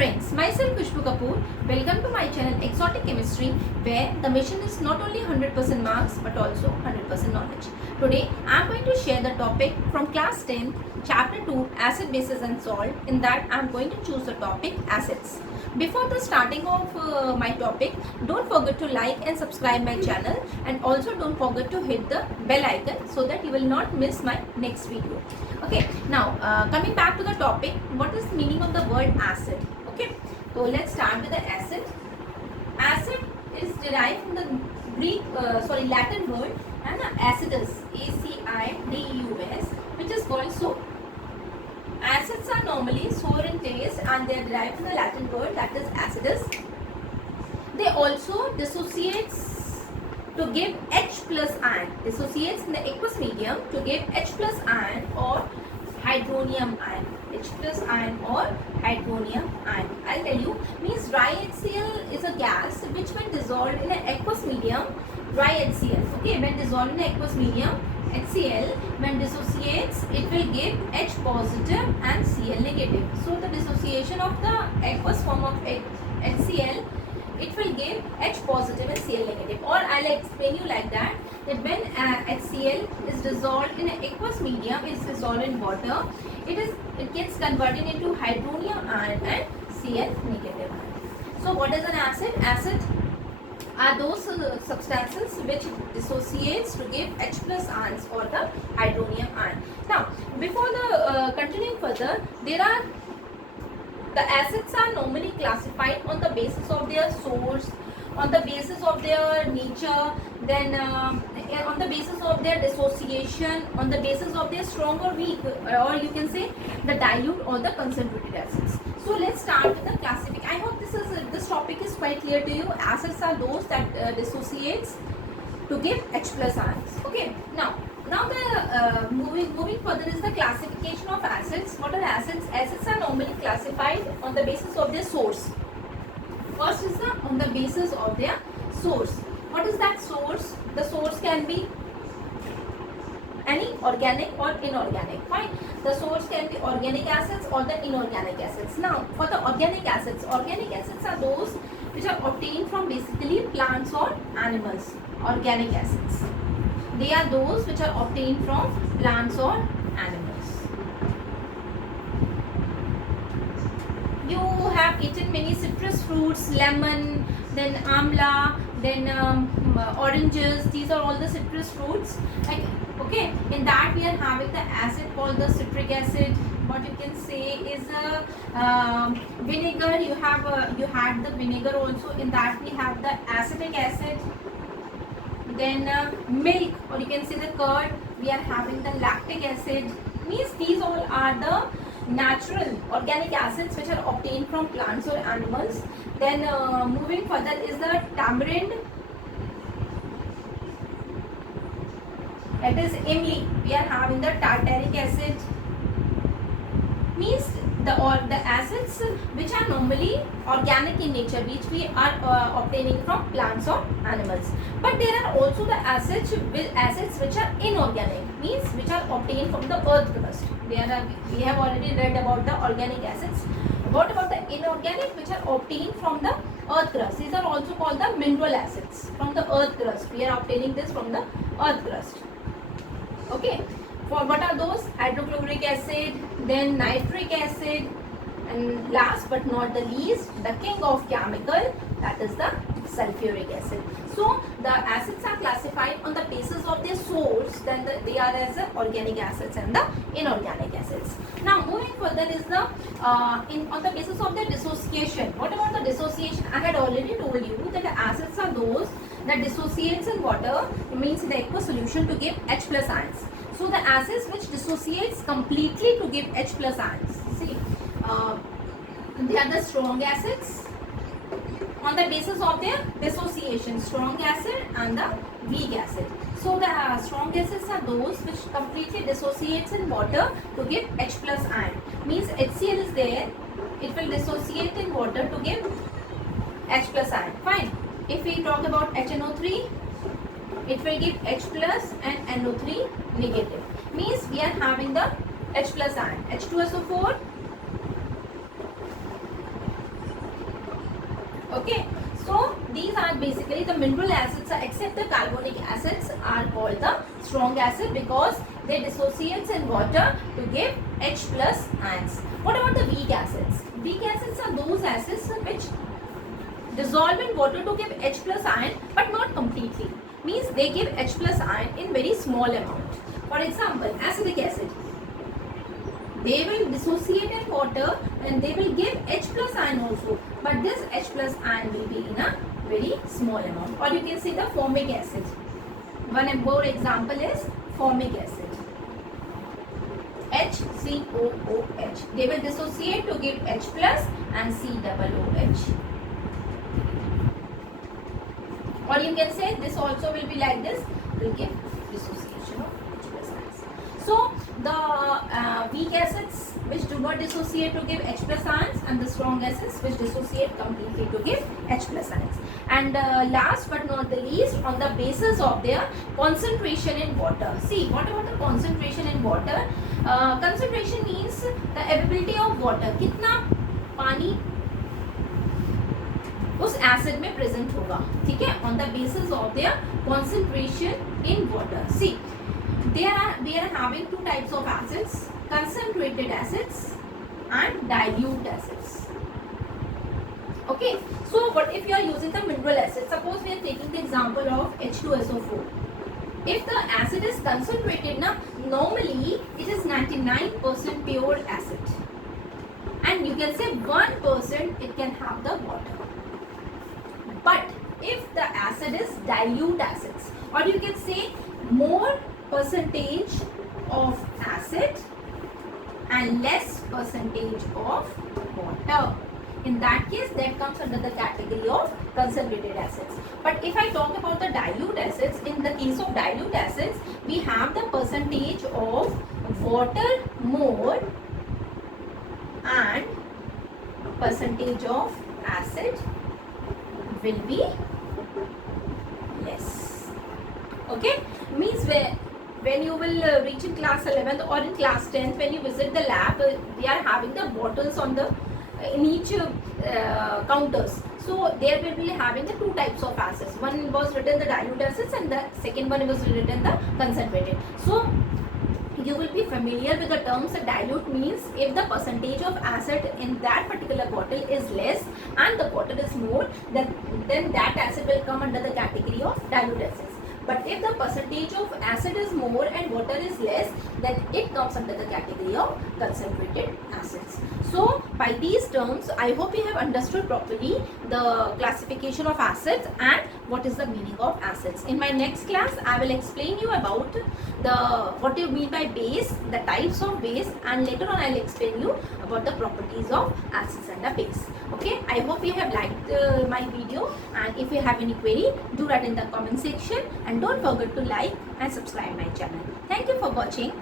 friends, myself Khushbu Kapoor. Welcome to my channel Exotic Chemistry, where the mission is not only 100% marks but also 100% knowledge. Today I am going to share the topic from class 10, chapter 2, acid, bases and salt. In that I am going to choose the topic acids. Before the starting of my topic, don't forget to like and subscribe my channel, and also don't forget to hit the bell icon so that you will not miss my next video. Okay, now coming back to the topic, what is the meaning of the word acid? Okay, so let's start with the acid. Acid is derived from the Latin word and acidus, A-C-I-D-U-S, which is called soap. Acids are normally sour in taste and they are derived from the Latin word that is acidus. They also dissociates to give H plus ion. Dissociates in the aqueous medium to give H plus ion or hydronium ion. H plus ion or hydronium ion. I'll tell you. Means dry HCl is a gas which when dissolved in an aqueous medium, dry HCl. Okay, when dissolved in an aqueous medium, HCl, when dissociates, it will give H positive and Cl negative. So the dissociation of the aqueous form of HCl, it will give H positive and Cl negative. Or I'll explain you like that when HCl is dissolved in an aqueous medium, is dissolved in water, it gets converted into hydronium ion and Cl negative. So what is an acid? Acid are those substances which dissociates to give H plus ions or the hydronium ion. Now, before the continuing further, the acids are normally classified on the basis of their source, on the basis of their nature, then on the basis of their dissociation, on the basis of their strong or weak, or you can say the dilute or the concentrated acids. So let's start with the classification. I hope this topic is quite clear to you. Acids are those that dissociates to give H plus ions. Okay. Now the moving further is the classification of acids. What are acids? Acids are normally classified on the basis of their source. First is on the basis of their source. What is that source? The source can be any organic or inorganic. Fine. The source can be organic acids or the inorganic acids. Now, for the organic acids are those which are obtained from basically plants or animals. Organic acids. They are those which are obtained from plants or animals. You have eaten many citrus fruits, lemon, then amla, then oranges. These are all the citrus fruits. Okay, in that we are having the acid called the citric acid. What you can say is vinegar. You had the vinegar also. In that we have the acetic acid. Then milk, or you can say the curd. We are having the lactic acid. Means these all are the natural organic acids which are obtained from plants or animals. Then moving further is the tamarind. That is imli. We are having the tartaric acid. Means the acids which are normally organic in nature, which we are obtaining from plants or animals. But there are also the acids which are inorganic, means which are obtained from the earth crust. We have already read about the organic acids. What about the inorganic which are obtained from the earth crust? These are also called the mineral acids from the earth crust. We are obtaining this from the earth crust. Okay. For what are those? Hydrochloric acid, then nitric acid, and last but not the least, the king of chemical, that is the sulfuric acid. So the acids are classified on the basis of their source, then they are as organic acids and the inorganic acids. Now moving further is the on the basis of the dissociation. What about the dissociation? I had already told you that the acids are those that dissociates in water, means in the aqueous solution, to give H plus ions. So the acids which dissociates completely to give H plus ions. See, they are the strong acids on the basis of their dissociation, strong acid and the weak acid. So the strong acids are those which completely dissociates in water to give H plus ion. Means HCl is there, it will dissociate in water to give H plus ion. Fine. If we talk about HNO3, it will give H plus and NO3 negative. Means we are having the H plus ion. H2SO4 Okay, so these are basically the mineral acids except the carbonic acids are called the strong acid because they dissociates in water to give H plus ions. What about the weak acids? Weak acids are those acids which dissolve in water to give H plus ion but not completely. Means they give H plus ion in very small amount. For example, acetic acid. They will dissociate in water and they will give H plus ion also. But this H plus ion will be in a very small amount. Or you can say the formic acid. One more example is formic acid. HCOOH. They will dissociate to give H plus and COOH. Or you can say this also will be like this. Will give dissociation of H plus ions. So the weak acids which do not dissociate to give H plus ions and the strong acids which dissociate completely to give H plus ions. And last but not the least, on the basis of their concentration in water. See, what about the concentration in water? Concentration means the availability of water. कितना पानी उस acid में present होगा, ठीक है, on the basis of their concentration in water. See, we are having two types of acids, concentrated acids and dilute acids. Okay, so what if you are using the mineral acid? Suppose we are taking the example of H2SO4. If the acid is concentrated, now normally it is 99% pure acid, and you can say 1% it can have the water. But if the acid is dilute acids, or you can say more percentage of acid and less percentage of water, in that case that comes under the category of concentrated acids. But if I talk about the dilute acids, in the case of dilute acids we have the percentage of water more and percentage of acid will be less. Okay, means when you will reach in class 11th or in class 10th, when you visit the lab, they are having the bottles on the in each counters. So there will be having the two types of acids. One was written the dilute acids and the second one was written the concentrated. So you will be familiar with the terms. Dilute means if the percentage of acid in that particular bottle is less and the water is more, then that acid will come under the category of dilute acids. But if the percentage of acid is more and water is less, then it comes under the category of concentrated acids. So by these terms, I hope you have understood properly the classification of acids and what is the meaning of acids. In my next class, I will explain you about what you mean by base, the types of base, and later on I will explain you about the properties of acids and the base. Okay, I hope you have liked my video, and if you have any query, do write in the comment section, and don't forget to like and subscribe my channel. Thank you for watching.